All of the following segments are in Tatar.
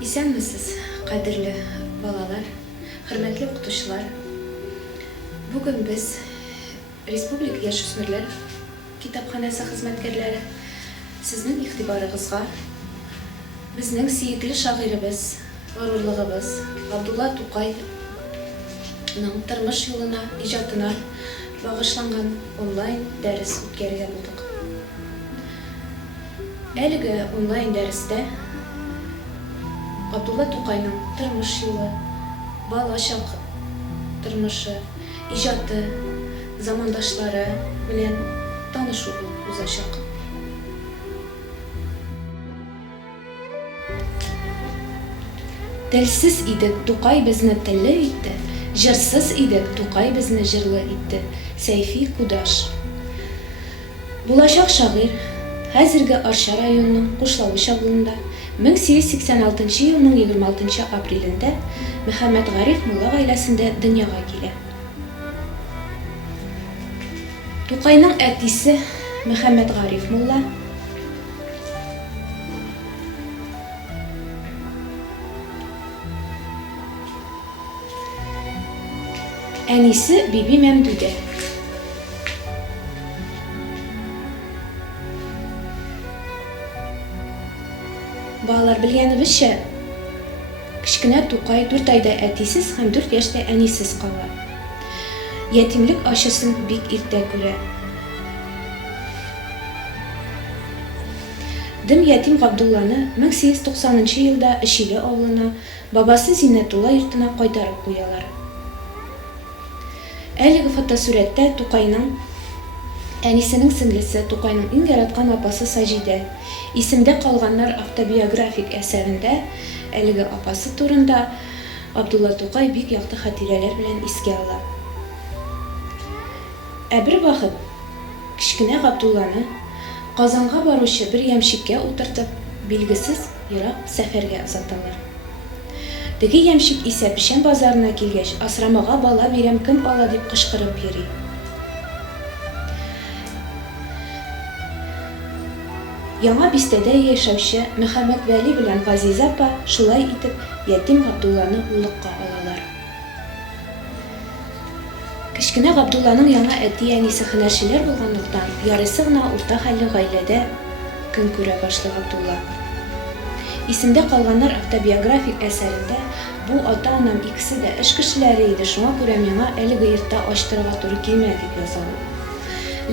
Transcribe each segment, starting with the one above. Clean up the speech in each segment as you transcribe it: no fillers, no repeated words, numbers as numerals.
Исәнмесез, кадерле балалар, хөрмәтле укытучылар. Бүген без Республика яшүсмерләр китапханасы хезмәткәрләре сезнең игътибарыгызга безнең сөекле шагыйребез, горурлыгыбыз Габдулла Тукайның тормыш юлына, иҗатына багышланган онлайн дәрес үткәрергә булдык. Әлеге онлайн дәрестә Габдулла Тукайның тормыш юлы, балачак тормышы, иҗаты, замандашлары белән танышу узачак. Телсез идек, Тукай безне телле итте, җырсыз идек, Тукай безне җырлы итте. Сәйфи Кудаш. Булачак шагыйрь хәзерге Арча районының Кушлавыч авылында 1886 елның 26 апрелендә Мөхәммәд Гариф мулла гаиләсендә дөньяга килә. Тукайның әтисе Мөхәммәд Гариф мулла әнисе Биби Мәмдүдә. Балалар, белгәнебезчә, кечкенә Тукай 4 айда әтисез һәм 4 яшьтә әнисез кала. Ятимлек ачысын бик иртә күрә. Дим ятим Габдулланы 1890 елда Ишиле авылына, бабасы Зиннәтулла йортына кайтарып куялар. Әлеге фотосурәттә Тукайның әнисенең сеңлесе, Тукайның иң яраткан апасы Саҗидә. Исемдә калганнар автобиографик әсәрендә әлеге апасы турында Габдулла Тукай бик якты хатирәләр белән искә ала. Бер вакыт кечкенә Габдулланы Казанга баручы бер ямщиккә утыртып, билгесез ерак сәфәргә озаталар. Теге ямщик исә пешән базарына килгәч, асрамага бала бирәм, кем ала дип кычкырып йөри. Яңа бистәдә яшәүче Мөхәммәд Вәли белән Газиза апа шулай итеп ятим Габдулланы уллыкка алалар. Кечкенә Габдулланың яңа әти-әнисе һөнәрчеләр булганлыктан, ярыйсы гына урта хәлле гаиләдә көн күрә башлый Габдулла. Исемдә калганнар автобиографик әсәрендә бу ата-анам икесе дә эш кешеләре иде, шуңа күрә миңа әлеге йортта ачтырырга туры килмәде дип яза.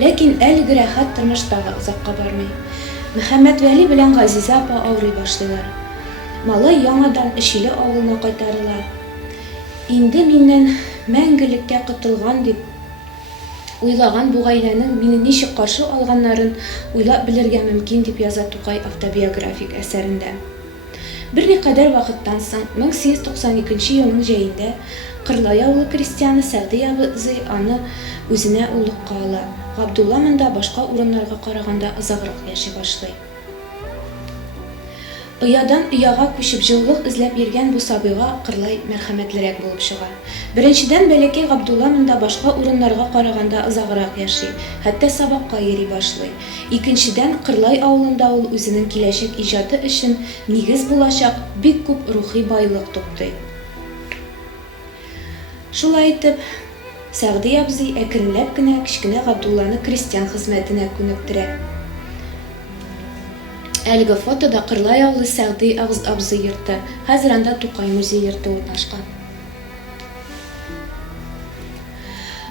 Ләкин әлеге рәхәт тормыштагы озакка бармый. Мөхәммәд Вәли белән Газиза апа авырый башлыйлар. Малай яңадан Ишиле авылына кайтарыла. Инде миннән мәңгелеккә котылган дип уйлаган бу гаиләнең мине ничек каршы алганнарын уйлап белергә мөмкин дип яза Тукай автобиографик әсәрендә. Берникадәр вакыттан соң 1892 елның җәендә Кырлай авылы крестьяны Сәгъди абзый аны үзенә уллыкка ала. Габдулла монда башка урыннарга караганда озаграк яши башлый. Оядан ояга күчеп җылылык эзләп йөргән бу сабыйга Кырлай мәрхәмәтлерәк булып чыга. Беренчедән, бәләкәй Габдулла монда башка урыннарга караганда озаграк яши, хәтта сабакка йөри башлый. Икенчедән, Кырлай авылында ул үзенең киләчәк иҗаты өчен нигез булачак бик күп рухи байлык туптый. Шулай итеп, Сәгъди абзый әкренләп кенә кечкенә Габдулланы крестьян хезмәтенә күнектерә. Әлеге фотода Кырлай авылы Сәгъди абзый йорты, хәзер анда Тукай музей йорты урнашкан.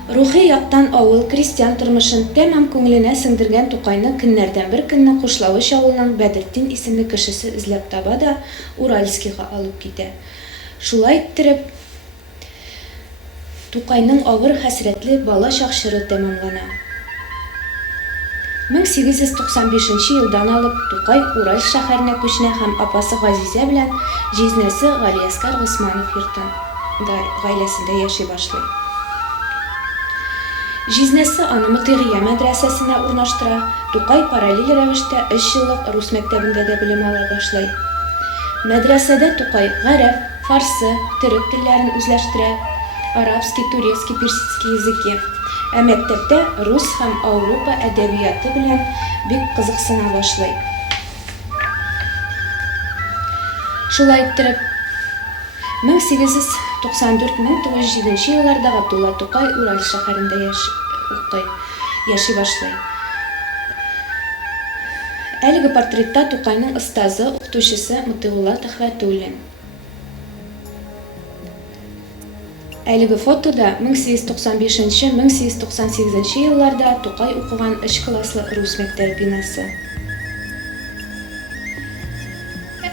Рухи яктан авыл крестьян тормышын тәмам күңеленә сеңдергән Тукайны көннәрдән бер көнне Кушлавыч авылының Бәдретдин исемле кешесе эзләп таба да Уральскийга алып китә. Шулай иттереп Тукайның авыр хәсрәтле бала чакчыры тәмамлана. 1895 елдан алып Тукай Ураль шәһәренә күченә һәм апасы Газизә белән җизнәсе Галиәскәр Госманов йортында гаиләсендә яши башлый. Җизнәсе аны Мытыйгия мәдрәсәсенә урнаштыра. Тукай параллель рәвештә 3 еллык рус мәктәбендә дә белем ала башлый. Мәдрәсәдә Тукай гарәп, фарсы, төрек телләрен үзләштерә, арабский, турецкий, персидский языки. Ә мәктәптә рус һәм Авропа әдәбияты белән бик кызыксына башлый. Шулай иттереп, 1894-1907 елларда Габдулла Тукай Урал шәһәрендә яши башлый. Әлеге портретта Тукайның остазы, укытучысы Мотыгулла Төхвәтуллин. Әлеге фотода 1895-1898 елларда Тукай укыган 3 класслы рус мәктәбе бинасы.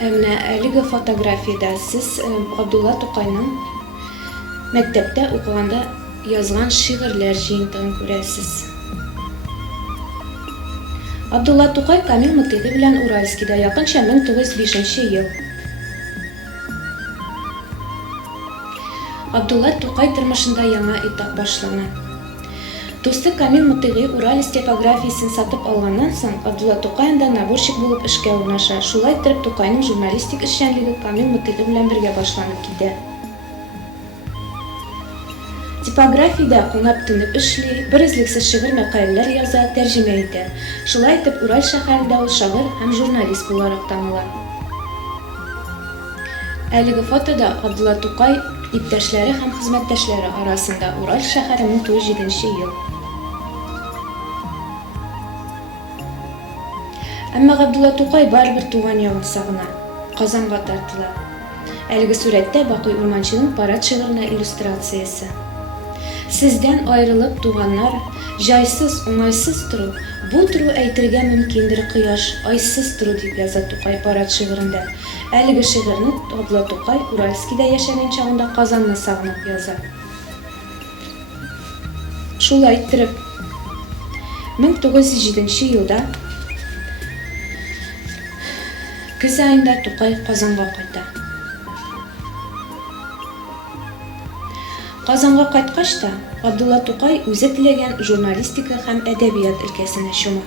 Менә әлеге фотографиядә сез Габдулла Тукайның мәктәптә укыганда язган шигырьләр җыентыгын күрәсез. Габдулла Тукай Камил Мотыйгый белән Уральскийда якынча 1905 ел. Габдулла Тукай тормышында яңа этап башлана. Дусты Камил Мотыйгый Уральск типографиясын сатып алганнан соң Габдулла Тукай анда наборщик булып эшкә урнаша. Шулай итеп Тукайның журналистик эшчәнлеге Камил Мотыйгый белән бергә башланып китә. Типографиядә кунап төнеп эшли, беризлексез шигырь мәкаләләр яза, тәрҗемә итә. Шулай итеп Урал шәһәрендә ул шагыйрь һәм журналист буларак таныла. Әлеге фотода Габдулла Тукай иптәшләре һәм хезмәттәшләре арасында Урал шәһәре 1907 ел. Әмма Габдулла Тукай барыбер туган ягын сагына, Казанга тартыла. Әлеге сурәттә Бакый Урманчының парад шигыренә иллюстрациясе. Сездән аерылып туганнар, җайсыз, уңайсыз тору, бу тору әйтергә мөмкиндер кояш, айсыз тору дип яза Тукай парад шигырендә. Әлеге шигырьне Габдулла Тукай Уральскийда яшәгән чагында Казанны сагынып яза. Шулай иттереп 1907 елда көз айында Тукай Казанга кайта. Казанга кайткач та Габдулла Тукай үзе теләгән журналистика һәм әдәбият өлкәсенә чума.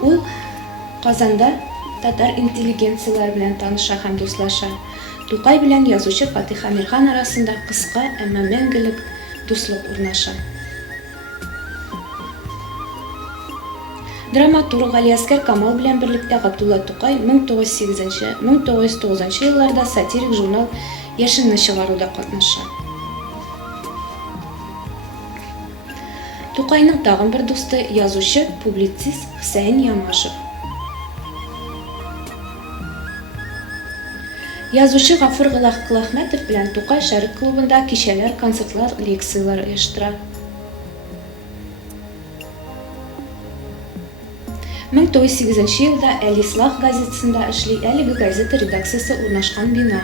Ул Казанда татар интеллигенцияләре белән таныша һәм дуслаша. Тукай белән язучы Фатих Әмирхан арасында кыска, әмма мәңгелек дуслык урнаша. Драматург Галиәскәр Камал белән берлектә Габдулла Тукай 1908-1909 елларда сатирик журнал «Яшенне» чыгаруда катнаша. Тукайның тагын бер дусты язучы, публицист Хөсәен Ямашев. Язучы Гафур Гылахметов белән Тукай Шәрык клубында кичәләр, концертлар, лекциялар оештыра. 1908 елда Әл-Ислах газетасында эшли, әлеге газета редакциясе урнашкан бина.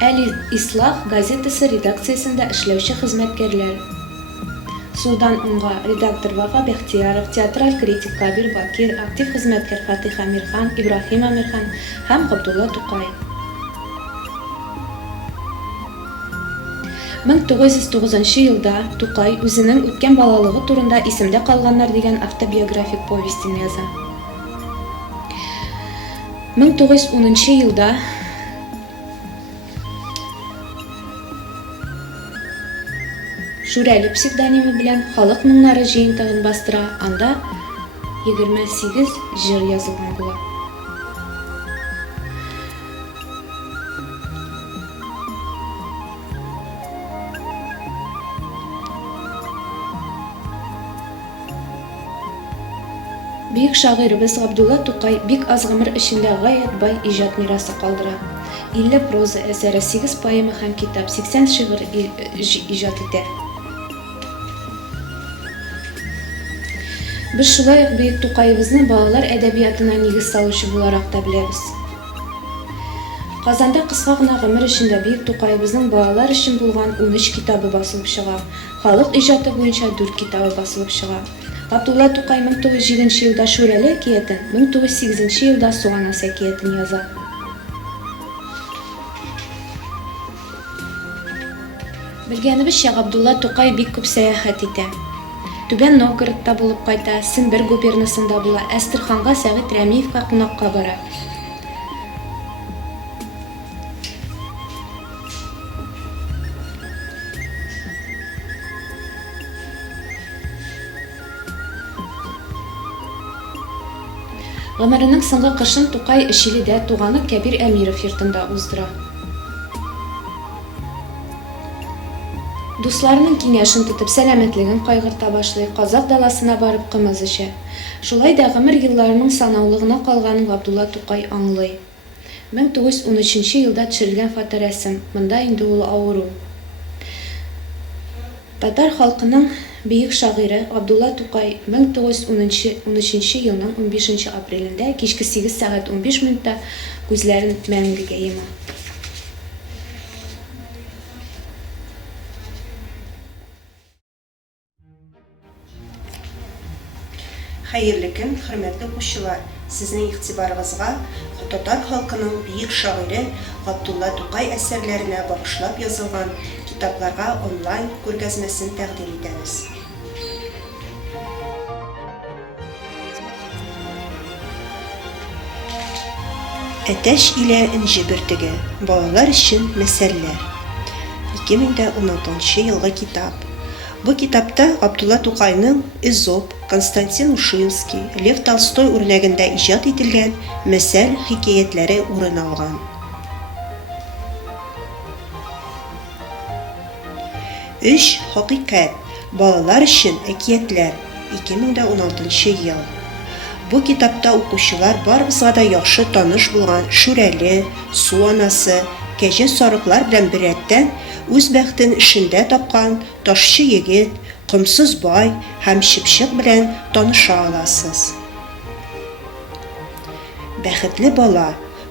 Әл-Ислах газетасы редакциясендә эшләүче хезмәткәрләр: Судан уңга редактор Вафа Бехтияров, театраль критик Кабир Бакир, актив хезмәткәр Фатих Әмирхан, Ибрахим Әмирхан һәм Габдулла Тукай. 1909 елда Тукай үзенең үткән балалыгы турында «Исемдә калганнар» дигән автобиографик повестен яза. 1910 елда Шүрәле псевдонимы белән халык моңнары җыентыгын бастыра, анда 28 җыр язылган була. Бик шагыйрыбыз Габдулла Тукай бик аз гомер эчендә гаять бай иҗат мирасы калдыра. 50 проза әсәре, 8 поэма һәм китап, 80 шигырь иҗат итә. Без шулай ук Бөек Тукайыбызны балалар әдәбиятына нигез салучы буларак та беләбез. Казанда кыска гына гомер эчендә Бөек Тукайыбызның балалар өчен булган 13 китабы басылып чыга. Халык иҗаты буенча 4 китабы басылып чыга. Габдулла Тукай 1907 елда Шүрәле әкиятен, 1908 елда Суганас әкиятен яза. Белгәнебезчә, Габдулла Тукай бик күп сәяхәт итә. Түбән Новгородта булып кайта, Сембер губернасында була, Әстерханга Сәгыйть Рәмиевкә кунакка бара. Гомеренең соңгы кышын Тукай Эчиледә туганы Кәбир Әмиров йортында уздыра. Дусларының киңәшен тотып, сәламәтлеген кайгырта башлый, Казак даласына барып кымыз эчә. Шулай да гомер елларының санаулыгына калганын Габдулла Тукай аңлый. 1913 елда төшерелгән фоторәсем. Монда инде ул авыру. Татар халкының бөек шагыйре Габдулла Тукай 1913 елның 15 апрелендә кичке 8 сәгать 15 минутта күзләрен мәңгегә йома. Хәерле көн, хөрмәтле укучылар. Сезнең игътибарыгызга татар халкының бөек шагыйре Габдулла Тукай әсәрләренә багышлап язылган китапларга онлайн күргәзмәсен тәкъдим итәбез. Әтәч илә инҗе бөртеге. Балалар өчен мәсәлләр. 2016 елгы китап. Бу китапта Габдулла Тукайның Эзоп, Константин Ушинский, Лев Толстой үрнәгендә иҗат ителгән мәсәл хикәятләре урын алган. Өч хакыйкать. Балалар өчен әкиятләр. 2016 ел. Бу китапта укучылар барыбызга да яхшы таныш булган Шүрәле, Су анасы, Кәҗә сарыклар белән беррәттән үз бәхтен эшендә тапкан ташчы егет, Комсыз бай һәм Чыпчык белән таныша аласыз. Бәхетле бала.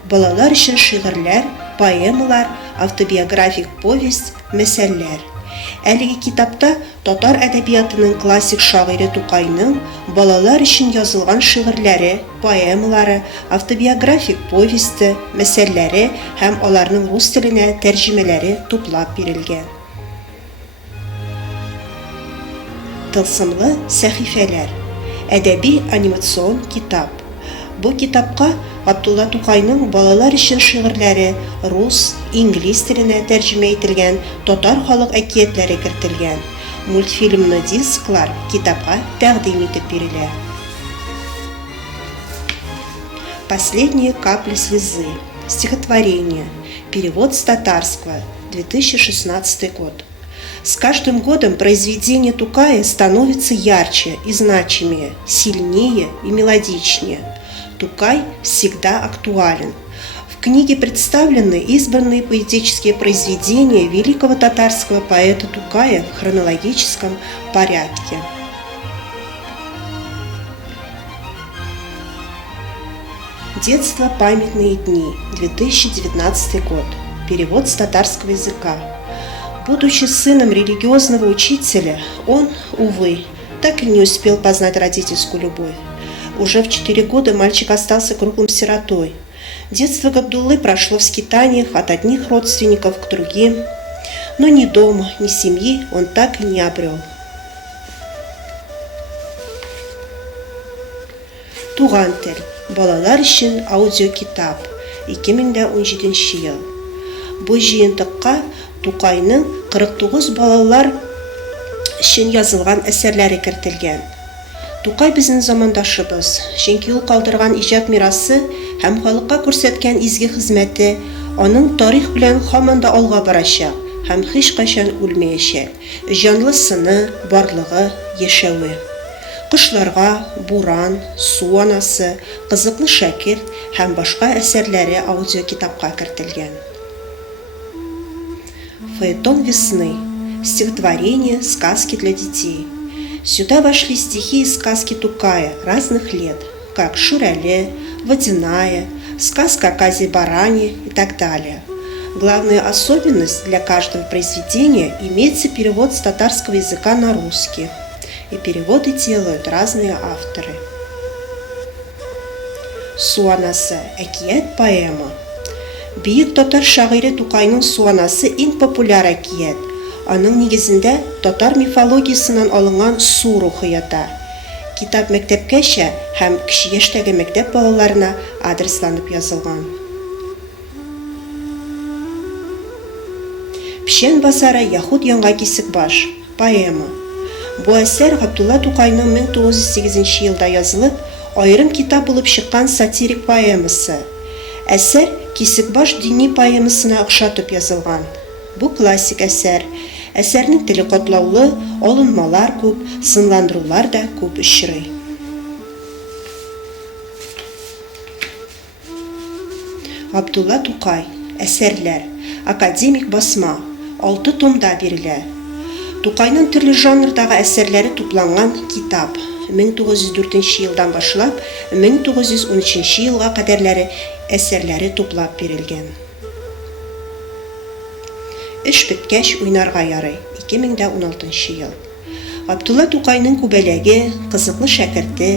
Балалар өчен шигырьләр, поэмалар, автобиографик повесть, мәсәлләр. Әлеге китапта татар әдәбиятының классик шагыйре Тукайның балалар өчен язылган шигырьләре, поэмалары, автобиографик повесте, мәсәлләре һәм аларның рус теленә тәрҗемәләре туплап бирелгән. Тылсымлы сәхифәләр. Әдәби анимацион китап. Бу китапка Габдулла Тукайның балалар өчен шигырьләре рус, инглиз теленә тәрҗемә ителгән татар халык әкиятләре кертелгән. Мультфильмлы дисклар китапка тәкъдим итеп бирелә. Последние капли слезы. Стихотворение. Перевод с татарского. 2016 год. С каждым годом произведение Тукая становится ярче и значимее, сильнее и мелодичнее. Тукай всегда актуален. В книге представлены избранные поэтические произведения великого татарского поэта Тукая в хронологическом порядке. Детство. Памятные дни. 2019 год. Перевод с татарского языка. Будучи сыном религиозного учителя, он, увы, так и не успел познать родительскую любовь. Уже в 4 года мальчик остался круглым сиротой. Детство Габдуллы прошло в скитаниях от одних родственников к другим, но ни дома, ни семьи он так и не обрел. Туган тел. Балалар өчен аудиокитап. 2017 ел. Бу җыентыкка Тукайның 49 балалар өчен язылган әсәрләре кертелгән. Тукай безнең замандашыбыз, чөнки ул калдырган иҗат мирасы һәм халыкка күрсәткән изге хезмәте аның тарих белән һаман да алга барачак һәм һичкайчан үлмәячәк. Җанлысыны, барлыгы, яшәве. Кышларга, буран, Су анасы, Кызыклы шәкерт һәм башка әсәрләре аудиокитапка кертелгән. Фаэтон весны. Стихотворение, сказки для детей. Сюда вошли стихи и сказки Тукая разных лет, как Шүрәле, Водяная, сказка о козе баране и так далее. Главная особенность для каждого произведения имеется перевод с татарского языка на русский. И переводы делают разные авторы. Су анасы. Әкият поэма. Бөек татар шагыйре Тукайның Су анасы иң популяр әкият. Аның нигезендә татар мифологиясеннән алынган су рухы ята. Китап мәктәпкәчә һәм кече яшьтәге мәктәп балаларына адресланып язылган. Пишән басары Яһуд яңа кисек баш. Поэма. Бу әсәр Габдулла Тукайның 1908 елда язылып, аерым китап булып чыккан сатирик поэмасы. Әсәр Кисекбаш дини поэмасына охшатып язылган. Бу классик әсәр. Әсәрнең теле катлаулы, алынмалар күп, сынландырулар да күп очрый. Габдулла Тукай. Әсәрләр. Академик басма. 6 томда бирелә. Тукайның төрле жанрдагы әсәрләре тупланган китап. 1904 елдан башлап 1913 елга кадәрләре әсәрләре туплап бирелгән. Эш беткәч уйнарга ярый. 2016 ел. Габдулла Тукайның күбәләге, кызыклы шәкерте,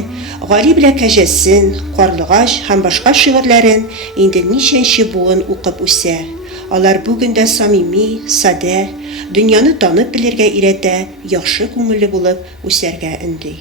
Гали белән кәҗәсен, Карлыгач һәм башка шигырьләрен инде ничәнче буын укып үсә. Алар бүген дә самими, садә, дөньяны танып белергә өйрәтә, яхшы күңелле булып үсәргә өнди.